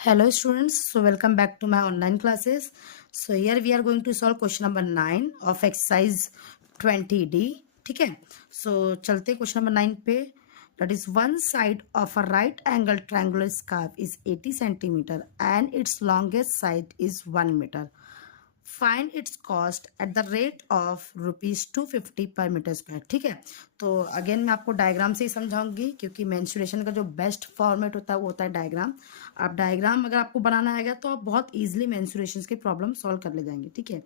Hello students, so welcome back to my online classes. So here we are going to solve question number 9 of exercise 20D. ठीक है, so चलते question number 9 पे. That is, one side of a right angle triangular scarf is 80 centimeter and its longest side is 1 meter. Find its cost at the rate of ₹250 per metre square. ठीक है, तो again मैं आपको diagram से ही समझाऊंगी क्योंकि menstruation का जो best format होता है वो होता है डायग्राम. आप डायग्राम अगर आपको बनाना आएगा तो आप बहुत इजीली मेंस्ट्रुएशन के प्रॉब्लम सॉल्व कर ले जाएंगे. ठीक है,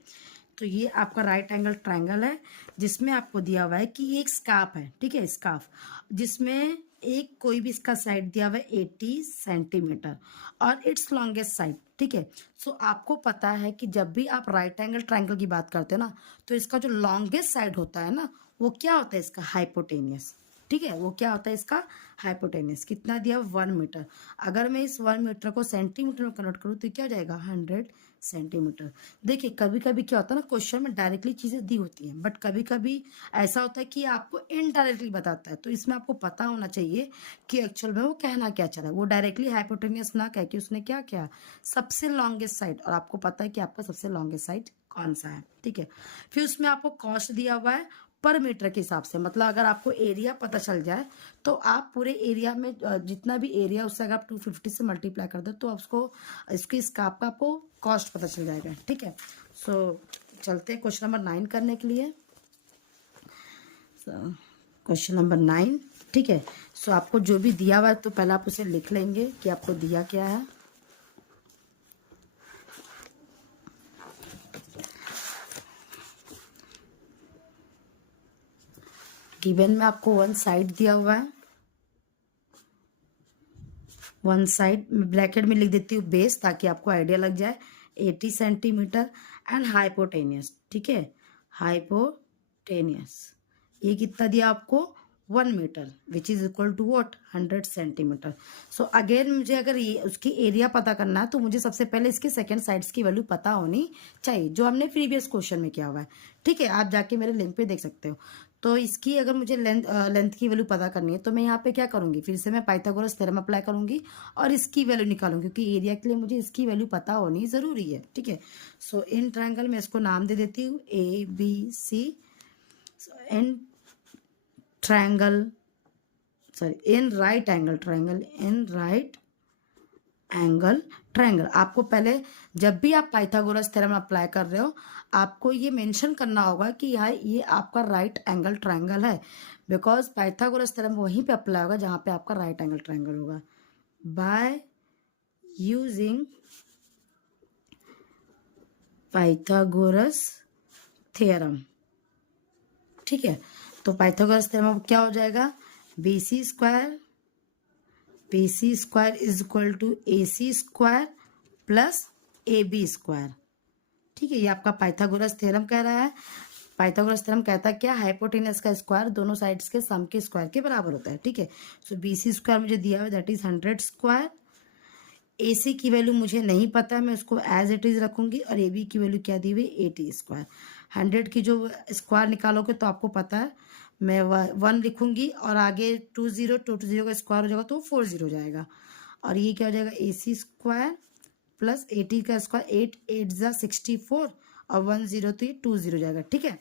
तो ये आपका राइट एंगल ट्रायंगल है जिसमें आपको दिया हुआ है कि एक स्कार्फ है. ठीक है, स्कार्फ जिसमें एक कोई भी इसका साइड दिया हुआ है 80 सेंटीमीटर और इट्स लॉन्गेस्ट साइड. ठीक है, सो आपको पता है कि जब भी आप राइट एंगल ट्रायंगल की बात करते हैं ना तो इसका जो लॉन्गेस्ट साइड होता है ना वो क्या होता है, इसका हाइपोटेनियस. ठीक है, वो क्या होता है, इसका हाइपोटेनियस. कितना दिया, 1 मीटर. अगर मैं इस 1 मीटर को सेंटीमीटर में कन्वर्ट करूँ तो क्या हो जाएगा, 100 सेंटीमीटर. देखिए कभी कभी क्या होता है ना, क्वेश्चन में डायरेक्टली चीजें दी होती हैं बट कभी कभी ऐसा होता है कि आपको इनडायरेक्टली बताता है. तो इसमें आपको पता होना चाहिए कि एक्चुअल में वो कहना क्या चाह रहा है. वो डायरेक्टली हाइपोटेनियस ना कह के उसने क्या किया, सबसे लॉन्गेस्ट साइड, और आपको पता है कि आपका सबसे लॉन्गेस्ट साइड कौन सा है. ठीक है, फिर उसमें आपको कॉस्ट दिया हुआ है पर मीटर के हिसाब से. मतलब अगर आपको एरिया पता चल जाए तो आप पूरे एरिया में जितना भी एरिया उससे अगर आप 250 से मल्टीप्लाई कर दो तो उसको इसकी स्कार्फ का आपको कॉस्ट पता चल जाएगा. ठीक है, सो चलते हैं क्वेश्चन नंबर 9 करने के लिए. Question number 9. ठीक है, सो आपको जो भी दिया हुआ है तो पहले आप उसे लिख लेंगे कि आपको दिया क्या है. गिवन में आपको वन साइड दिया हुआ है. वन साइड ब्रैकेट में लिख देती हूँ बेस ताकि आपको आइडिया लग जाए. 80 सेंटीमीटर एंड हाइपोटेनियस. ठीक है, हाइपोटेनियस ये कितना दिया आपको, 1 meter which is equal to what, 100 centimeter. So again मुझे अगर ये उसकी एरिया पता करना है तो मुझे सबसे पहले इसके सेकंड साइड्स की वैल्यू पता होनी चाहिए जो हमने प्रीवियस क्वेश्चन में किया हुआ है. ठीक है, आप जाके मेरे लिंक पे देख सकते हो. तो इसकी अगर मुझे लेंथ की वैल्यू पता करनी है तो मैं यहाँ पे क्या करूंगी, फिर से मैं पाइथागोरस थ्योरम अप्लाई करूंगी और इसकी वैल्यू निकालूंगी क्योंकि एरिया के लिए मुझे इसकी वैल्यू पता होनी जरूरी है. ठीक है, सो इन ट्रायंगल में इसको नाम दे देती हूँ ABC. In triangle in right angle triangle, in right angle triangle. आपको पहले जब भी आप पाइथागोरस थ्योरम अप्लाई कर रहे हो आपको ये मेंशन करना होगा कि यहाँ ये आपका राइट एंगल ट्रायंगल है बिकॉज पाइथागोरस थ्योरम वहीं पे अप्लाई होगा जहां पे आपका राइट एंगल ट्रायंगल होगा. By using Pythagoras theorem. ठीक है, तो पाइथागोरस थ्योरम क्या हो जाएगा, BC square is equal to AC square plus AB square. ठीक है, ये आपका पाइथागोरस थ्योरम कह रहा है. पाइथागोरस थ्योरम कहता है क्या, हाइपोटेनस का स्क्वायर दोनों साइड्स के सम के स्क्वायर के बराबर होता है. ठीक है, सो BC स्क्वायर मुझे दिया हुआ है दैट इज 100 स्क्वायर. AC की वैल्यू मुझे नहीं पता है, मैं उसको एज इट इज रखूंगी और AB की वैल्यू क्या दी हुई, 80 स्क्वायर. 100 की जो स्क्वायर निकालोगे तो आपको पता है मैं 1 लिखूंगी और आगे 20 का स्क्वायर हो जाएगा तो 40 हो जाएगा. और ये क्या हो जाएगा, AC स्क्वायर प्लस 80 का स्क्वायर, 8 8 जा 64 और 10 तो ये 20 हो जाएगा. ठीक है,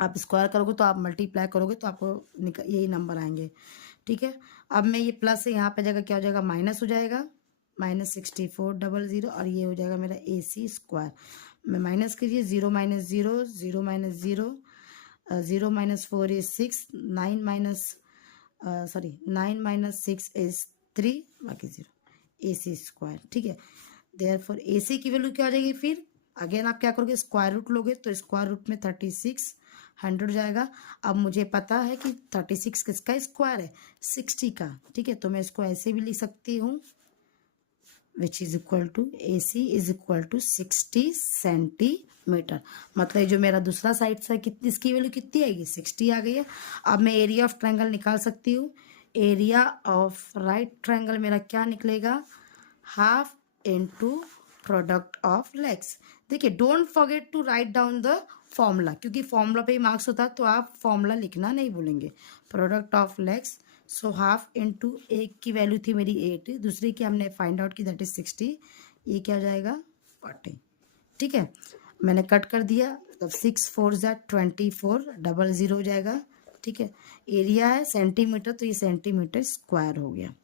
आप स्क्वायर करोगे तो आप मल्टीप्लाई करोगे तो आपको यही नंबर आएंगे. ठीक है, अब मैं ये प्लस है यहाँ पे जगह क्या हो जाएगा, माइनस हो जाएगा, -6400 और ये हो जाएगा मेरा AC स्क्वायर. मैं माइनस कीजिए, 0 - 0 0 - 0 0 - 4 इज 6, 9 - 6 इज 3, बाकी 0, AC स्क्वायर. ठीक है, देयरफॉर AC की वैल्यू क्या हो जाएगी, फिर अगेन आप क्या करोगे, स्क्वायर रूट लोगे तो स्क्वायर रूट में 36 100 हो जाएगा. अब मुझे पता है कि 36 किसका स्क्वायर है, 60 का. ठीक है, तो मैं इसको ऐसे भी लिख सकती हूँ which is equal to AC is equal to 60 centimeter. मतलब जो मेरा दूसरा साइड से कितनी, इसकी वैल्यू कितनी आएगी, 60 आ गई है. अब मैं एरिया ऑफ ट्रायंगल निकाल सकती हूँ. एरिया ऑफ राइट ट्रायंगल मेरा क्या निकलेगा, half into product of legs. देखिए don't forget to write down the formula क्योंकि फॉर्मूला पे ही मार्क्स होता है तो आप फॉर्मूला लिखना नहीं भूलेंगे. Product of legs, so half into, एक की वैल्यू थी मेरी 8, दूसरी की हमने फाइंड आउट की दैट इज 60, ये क्या हो जाएगा 40। ठीक है, मैंने कट कर दिया, मतलब 6 4 ज़ा 24, डबल ज़ीरो हो जाएगा। ठीक है, एरिया है सेंटीमीटर, तो ये सेंटीमीटर स्क्वायर हो गया।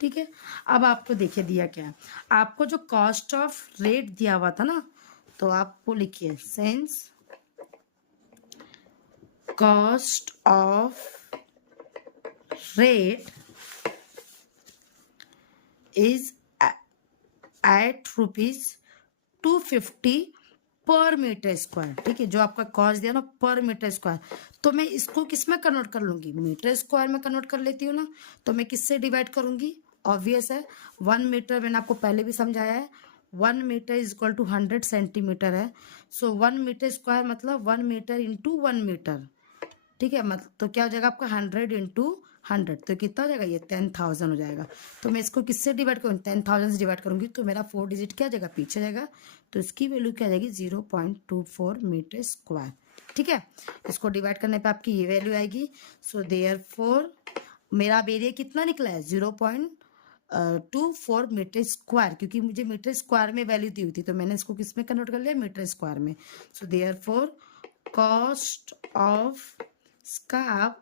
ठीक है, अब आपको देखिए दिया क्या है, आपको जो कॉस्ट ऑफ रेट दिया हुआ था ना, तो आपको लिखिए since cost of rate is at ₹250 per metre square. ठीक है, जो आपका कॉस्ट दिया ना पर मीटर स्क्वायर, तो मैं इसको किस में कन्वर्ट कर लूंगी, मीटर स्क्वायर में कन्वर्ट कर लेती हूँ ना, तो मैं किससे डिवाइड करूंगी, ऑब्वियस है 1 मीटर, मैंने आपको पहले भी समझाया है 1 meter is equal to 100 centimeter है। सो 1 मीटर स्क्वायर मतलब 1 मीटर इंटू 1 मीटर। ठीक है, मतलब तो क्या हो जाएगा आपका 100 इंटू 100, तो कितना हो जाएगा ये 10,000 हो जाएगा। तो मैं इसको किससे डिवाइड करूँगी, 10,000 से डिवाइड करूंगी, तो मेरा 4 डिजिट क्या जाएगा पीछे जाएगा, तो इसकी वैल्यू क्या जाएगी 0.24 मीटर स्क्वायर। ठीक है, इसको डिवाइड करने पे आपकी ये वैल्यू आएगी। सो देयरफॉर मेरा अब एरिया कितना निकला है 0.24 मीटर स्क्वायर, क्योंकि मुझे मीटर स्क्वायर में वैल्यू दी हुई थी, तो मैंने इसको किस में कन्वर्ट कर लिया, मीटर स्क्वायर में। So therefore cost of scarp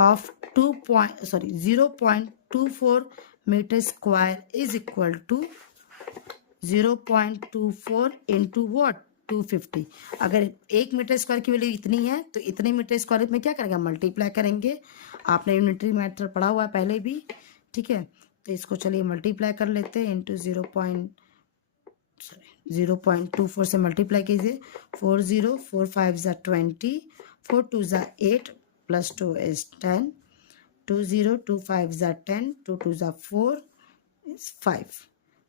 of 0.24 meter square is equal to 0.24 into what 250। अगर 1 मीटर स्क्वायर की वैल्यू इतनी है तो इतने मीटर स्क्वायर में क्या करेंगे, मल्टीप्लाई करेंगे। आपने यूनिटरी मैटर पढ़ा हुआ है पहले भी। ठीक है, तो इसको चलिए मल्टीप्लाई कर लेते हैं, इंटू 0.24 से मल्टीप्लाई कीजिए, 4 0 4 5 ज़ा 20, 4 2 ज़ा 8 प्लस 2 इज 10, 2 0 2 5 ज़ा 10, 2 2 ज़ा 4 इज 5,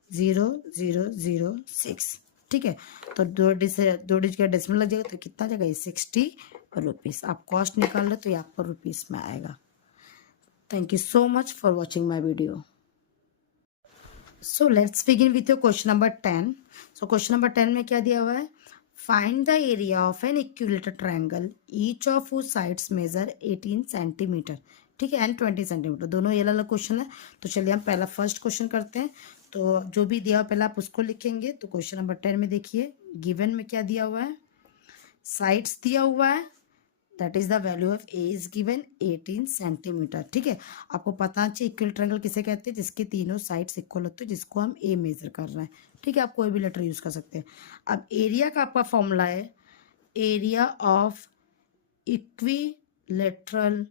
0 0 0 6। ठीक है, तो दो डिजिट का डेसिमल लग जाएगा, तो कितना जाएगा ये 60 रुपीज़। आप कॉस्ट निकाल लो तो ये आपको रुपीज़ में आएगा। Thank you so much for watching my video. So let's begin with your question number 10। So question number 10 में क्या दिया हुआ है, find the area of an equilateral triangle each of whose sides measure 18 centimeter. ठीक है, and 20 centimetre, दोनों ये अलग क्वेश्चन है। तो चलिए हम पहला फर्स्ट क्वेश्चन करते हैं। तो जो भी दिया हुआ पहले आप उसको लिखेंगे। तो क्वेश्चन नंबर 10 में देखिए गिवन में क्या दिया हुआ है, साइड्स दिया हुआ है, that is the value of A is given 18 centimeter. ठीक है, आपको पता चाहिए इक्वल ट्रायंगल किसे कहते हैं, जिसके तीनों साइड्स इक्वल होते हैं, जिसको हम ए मेजर कर रहे हैं। ठीक है, आप कोई भी लेटर यूज कर सकते हैं। अब एरिया का आपका फॉर्मूला है, एरिया ऑफ इक्विलेटरल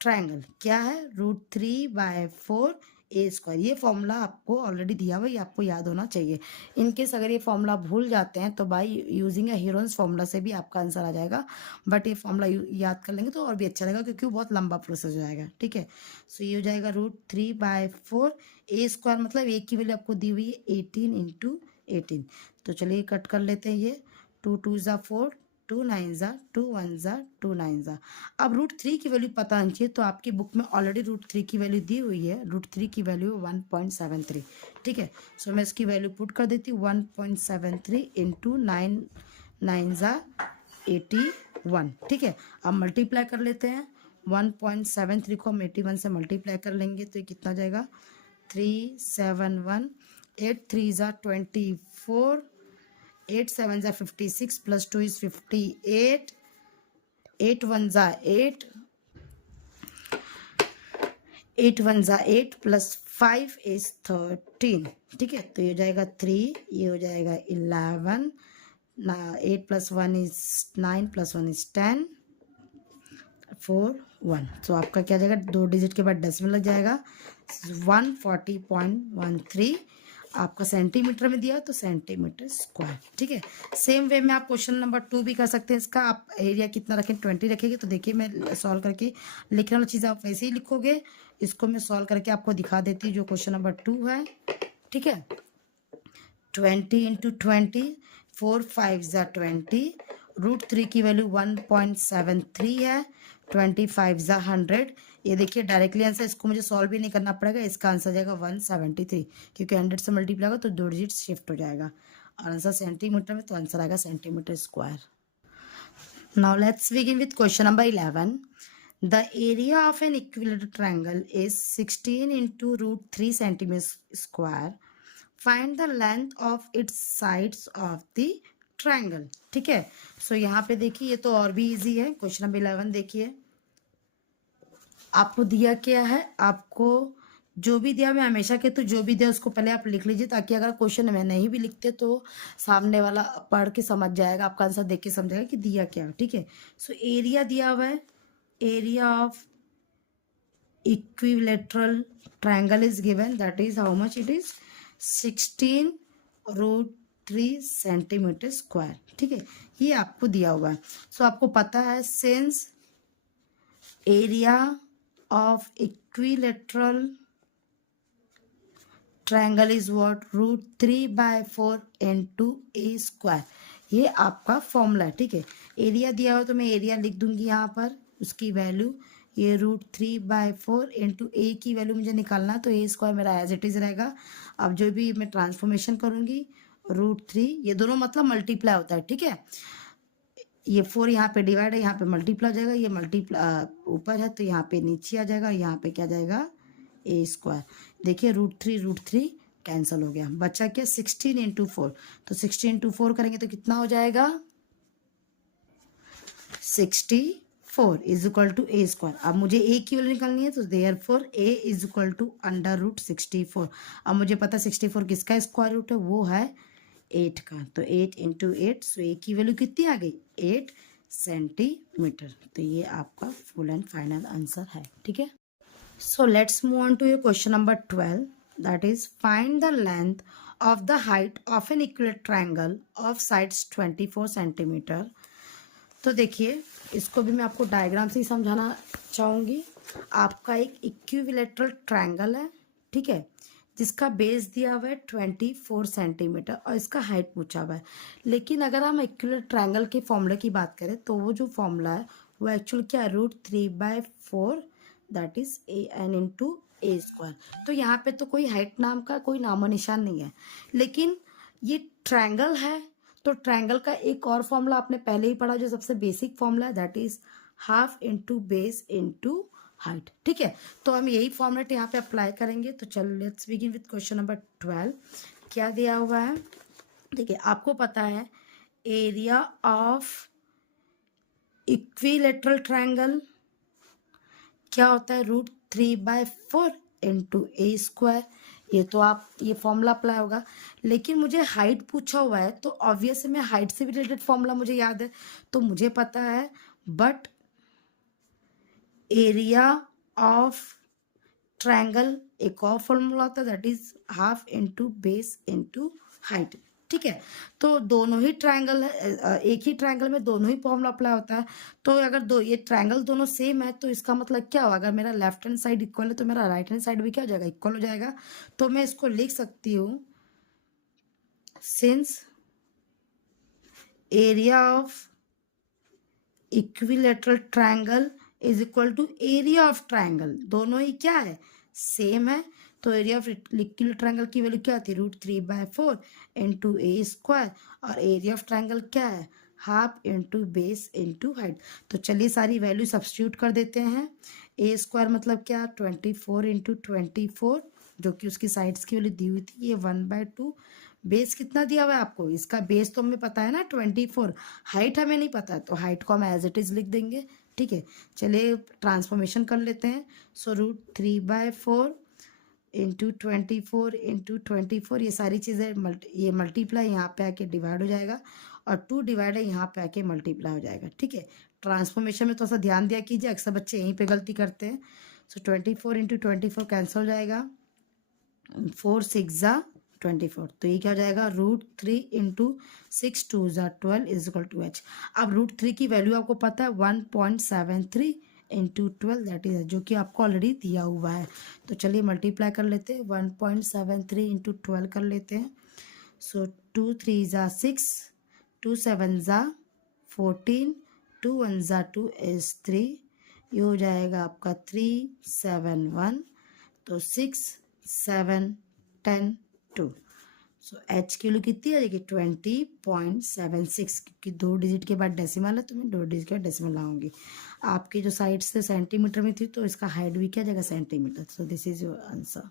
ट्रायंगल क्या है, √3/4 ए स्क्वायर। ये फॉर्मूला आपको ऑलरेडी दिया हुआ, ये आपको याद होना चाहिए। इनकेस अगर ये फॉर्मूला भूल जाते हैं तो by using a Heron's formula से भी आपका आंसर आ जाएगा, बट ये फॉर्मूला याद कर लेंगे तो और भी अच्छा रहेगा, क्योंकि वो बहुत लंबा प्रोसेस हो जाएगा। ठीक है, सो ये हो जाएगा √3/4 ए स्क्वायर, मतलब ए की वैल्यू आपको दी हुई है 18 इंटू 18। तो चलिए कट कर लेते हैं, ये 2 2 ज़ा 4, 2 9 ज़ा 2 1 ज़ा 2 9 ज़ा। अब √3 की वैल्यू पता होनी चाहिए, तो आपकी बुक में ऑलरेडी √3 की वैल्यू दी हुई है, √3 की वैल्यू 1.73। ठीक है, सो मैं इसकी वैल्यू पुट कर देती हूँ 1.73 इंटू 9 9 ज़ा 81। ठीक है, अब मल्टीप्लाई कर लेते हैं, 1.73 को हम 81 से मल्टीप्लाई कर लेंगे, तो ये कितना जाएगा 371, 8 3 ज़ा 24, 8 7 ज़ा 56 प्लस 2 इज 58, 8 1 ज़ा 8, 8 1 ज़ा 8 प्लस 5 इज 13। ठीक है, तो ये हो जाएगा 3, ये हो जाएगा 11 ना, 8 प्लस 1 इज 9 प्लस 1 इज 10, 4 1। तो आपका क्या जाएगा, दो डिजिट के बाद डेसिमल लग जाएगा, 140.13 आपका सेंटीमीटर में दिया तो सेंटीमीटर स्क्वायर। ठीक है, सेम वे में आप क्वेश्चन नंबर 2 भी कर सकते हैं। इसका आप एरिया कितना रखें, 20 रखेंगे। तो देखिए मैं सॉल्व करके लिखने वाली चीज़ आप वैसे ही लिखोगे, इसको मैं सॉल्व करके आपको दिखा देती हूँ जो क्वेश्चन नंबर 2 है। ठीक है, 20 इंटू 20, 4 5 ज़ा 20, √3 की वैल्यू 1.73 है, 25 ज़ा 100। ये देखिए डायरेक्टली आंसर, इसको मुझे सॉल्व भी नहीं करना पड़ेगा, इसका आंसर जाएगा 173, क्योंकि 100 से मल्टीप्लाई होगा तो दो डिजिट शिफ्ट हो जाएगा, और आंसर सेंटीमीटर में तो आंसर आएगा centimetre square. Now let's begin with question number 11. The area of an equilateral triangle is 16 into root 3 centimeters square. Find the length of its sides of the triangle. ठीक है, सो यहाँ पे देखिए ये तो और भी इजी है. क्वेश्चन नंबर 11 देखिए, आपको दिया क्या है, आपको जो भी दिया, मैं हमेशा कहती हूँ जो भी दिया उसको पहले आप लिख लीजिए, ताकि अगर क्वेश्चन में नहीं भी लिखते तो सामने वाला पढ़ के समझ जाएगा, आपका आंसर देख के समझेगा कि दिया क्या है. ठीक है, सो एरिया दिया हुआ है, area of equilateral triangle is given, that is how much it is 16 root 3 centimeter square. ठीक है, ये आपको दिया हुआ है. सो आपको पता है since area of equilateral triangle is what, root 3/4 into a square. ये आपका फॉर्मूला है. ठीक है, एरिया दिया हो तो मैं एरिया लिख दूंगी यहाँ पर, उसकी वैल्यू ये रूट 3/4 इंटू ए की वैल्यू मुझे निकालना, तो ए स्क्वायर मेरा एज इट इज रहेगा. अब जो भी मैं ट्रांसफॉर्मेशन करूंगी, रूट 3, ये दोनों मतलब मल्टीप्लाई होता है. ठीक है, ये 4 यहाँ पे डिवाइड है, यहाँ पे मल्टीप्लाई हो जाएगा, ये मल्टीप्लाई ऊपर है तो यहाँ पे नीचे आ जाएगा, यहाँ पे क्या जाएगा ए स्क्वायर. देखिए रूट 3 कैंसिल हो गया, बचा क्या 16 इंटू 4. तो 16 इंटू 4 करेंगे तो कितना हो जाएगा 64 is equal to a square. अब मुझे ए की वैल्यू निकालनी है, तो therefore a is equal to under root 64. अब मुझे पता 64 किसका स्क्वायर रूट है, वो है 8 का. तो 8 इंटू 8, सो ए की वैल्यू कितनी आ गई 8 सेंटीमीटर. तो ये आपका फुल एंड फाइनल आंसर है. ठीक है, so let's move on to your question number 12, that is find the length of the height of an equilateral triangle of sides 24 centimeter. तो देखिए इसको भी मैं आपको डायग्राम से ही समझाना चाहूँगी. आपका एक इक्विलेटरल ट्रायंगल है, ठीक है, जिसका बेस दिया हुआ है 24 सेंटीमीटर और इसका हाइट पूछा हुआ है. लेकिन अगर हम इक्विलेटरल ट्रायंगल के फॉर्मूले की बात करें तो वो जो फॉर्मूला है वो एक्चुअल क्या है, root 3/4 that is a n into a square. तो यहाँ पे तो कोई हाइट नाम का कोई नामो निशान नहीं है. लेकिन ये ट्रायंगल है, तो ट्रायंगल का एक और फॉर्मूला आपने पहले ही पढ़ा, जो सबसे बेसिक फॉर्मूला है, that is half into base into height. ठीक है, तो हम यही फॉर्मूला यहाँ पे अप्लाई करेंगे. तो चलो let's begin with question number 12. क्या दिया हुआ है, ठीक है, आपको पता है एरिया ऑफ इक्विलेटरल ट्रायंगल क्या होता है, रूट 3/4 इंटू ए स्क्वायर. ये तो आप ये फॉर्मूला अप्लाई होगा. लेकिन मुझे हाइट पूछा हुआ है, तो ऑब्वियस मैं हाइट से भी रिलेटेड फॉर्मूला मुझे याद है, तो मुझे पता है. बट एरिया ऑफ ट्रायंगल एक और फॉर्मूला होता है, that is half into base into height. ठीक है, तो दोनों ही ट्रायंगल है, एक ही ट्रायंगल में दोनों ही फॉर्मूला अप्लाई होता है. तो अगर ये ट्रायंगल दोनों सेम है तो इसका मतलब क्या होगा, अगर मेरा लेफ्ट हैंड साइड इक्वल है तो मेरा राइट हैंड साइड भी क्या हो जाएगा, इक्वल हो जाएगा. तो मैं इसको लिख सकती हूँ since area of equilateral triangle is equal to area of triangle, दोनों ही क्या है सेम है. तो एरिया ऑफ इक्विलेटरल ट्रायंगल की वैल्यू क्या थी, रूट 3/4 इंटू ए स्क्वायर, और एरिया ऑफ ट्रायंगल क्या है, half into base into height. तो चलिए सारी वैल्यू सब्स्टिट्यूट कर देते हैं. ए स्क्वायर मतलब क्या 24 इंटू 24, जो कि उसकी साइड्स की वैल्यू दी हुई थी, ये 1/2. बेस कितना दिया हुआ है आपको, इसका बेस तो हमें पता है ना 24, हाइट हमें नहीं पता, तो हाइट को हम एज इट इज लिख देंगे. ठीक है, चलिए ट्रांसफॉर्मेशन कर लेते हैं. सो रूट 3/4 इंटू 24 इंटू 24, ये सारी चीज़ें ये मल्टीप्लाई यहाँ पे आके डिवाइड हो जाएगा, और 2 डिवाइड है यहाँ पे आके मल्टीप्लाई हो जाएगा. ठीक है, ट्रांसफॉर्मेशन में थोड़ा सा ध्यान दिया कीजिए, अक्सर बच्चे यहीं पे गलती करते हैं. सो 24 इंटू 24 कैंसिल हो जाएगा, 4 6 ज़ा 24, तो ये क्या हो जाएगा रूट 3 इंटू 6 2 ज़ा 12 इज इक्वल टू एच. अब रूट 3 की वैल्यू आपको पता है 1.73 इंटू 12, दैट इज जो कि आपको ऑलरेडी दिया हुआ है. तो चलिए मल्टीप्लाई कर लेते हैं, 1.73 इंटू 12 कर लेते हैं. सो 2 3 ज़ा 6, 2 7 ज़ा 14, 2 1 ज़ा 2 इज 3, ये हो जाएगा आपका 3 7 1, तो 6 7 10 2. सो एच की वैल्यू कितनी आ जाएगी 20.76, क्योंकि 2 डिजिट के बाद डेसिमल है तो मैं 2 डिजिट के बाद डेसिमल लाऊंगी। आपकी जो साइड से सेंटीमीटर में थी तो इसका हाइट भी क्या जाएगा centimetre. So this is your answer.